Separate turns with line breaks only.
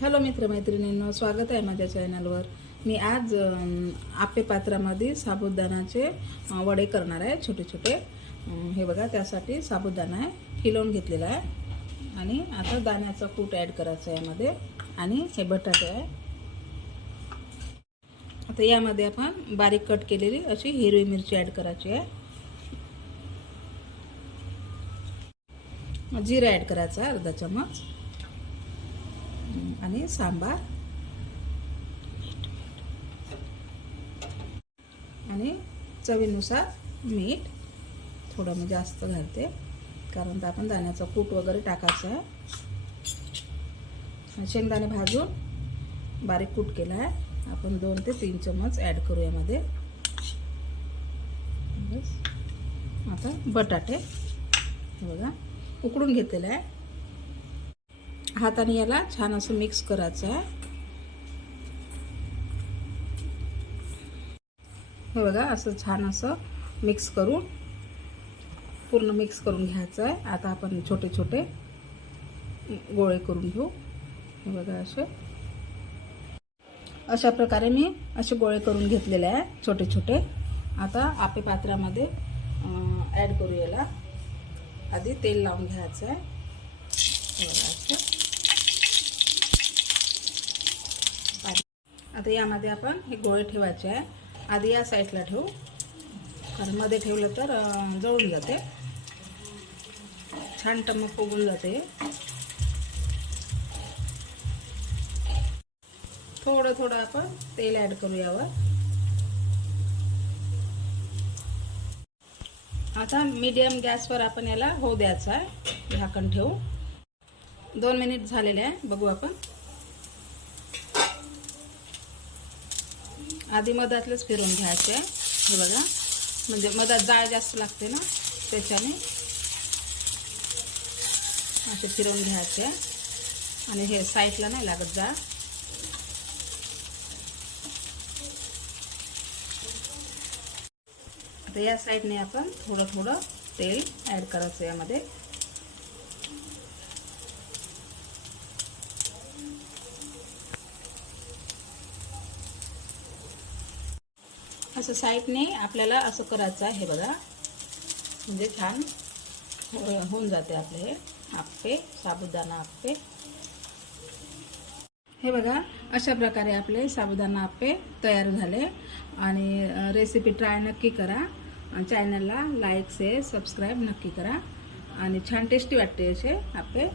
Hello मित्रमैत्रिणींनो स्वागत आहे माझ्या चॅनलवर. मी आज आपे पात्रामध्ये साबुदाणाचे वडे करणार आहे छोटे छोटे हे बघा त्यासाठी साबुदाणा आहे किलोन घेतलेला आहे. आणि आता दाण्याचा कूट ॲड करायचा आहे यामध्ये. आणि हे बटाटे आहे. आता यामध्ये आपण बारीक कट केलेली अशी हिरवी मिरची ॲड करायची आहे. जिरा ॲड करायचा आहे अर्धा चमच आणि सांबार. आणि चवीनुसार मीठ थोडं मी जास्त घालते. कारण तर आपण दाण्याचा कूट वगैरे टाकायचं आहे. शेंगदाणे भाजून बारीक कूट केला आहे. आपण दोन ते तीन चमच ॲड करू यामध्ये. बस. आता बटाटे बघा उकडून घेतलेलं आहे. हाताने याला छान असं मिक्स करायचं आहे. हे बघा असं छान असं मिक्स करून पूर्ण मिक्स करून घ्यायचं आहे. आता आपण छोटे छोटे गोळे करून घेऊ. हे बघा असे. अशा प्रकारे मी असे गोळे करून घेतलेले आहे छोटे छोटे. आता आपे पात्रामध्ये ॲड करू याला आधी तेल लावून घ्यायचं आहे हे बघा असं आता यामध्ये आपण हे गोळे ठेवायचे आहे. आधी या साईडला ठेवू. कारण मध्ये ठेवलं तर जळून जाते. छान टमक फुगून जाते. थोडं थोडं आपण तेल ॲड करू यावर. आता मीडियम गॅसवर आपण याला हो द्यायचा आहे. झाकण ठेवू. दोन मिनिट झालेले आहे. बघू आपण. आधी मधातलेच घ्यायचं घ्यायचे हे बघा. म्हणजे मधात जाळ जास्त लागते ना त्याच्याने असे फिरवून घ्यायचे आणि हे साईडला नाही लागत जाळ. आता या साईडने आपण थोडं थोडं तेल ॲड करायचं यामध्ये. असं साईडने आपल्याला असं करायचं आहे बघा. म्हणजे छान हो- होऊन जाते आपले हे. आप्पे साबुदाणा आप्पे हे बघा अशा प्रकारे आपले साबुदाणा आप्पे तयार झाले. आणि रेसिपी ट्राय नक्की करा. चॅनलला लाईक शेअर सबस्क्राईब नक्की करा. आणि छान टेस्टी वाटते असे आप्पे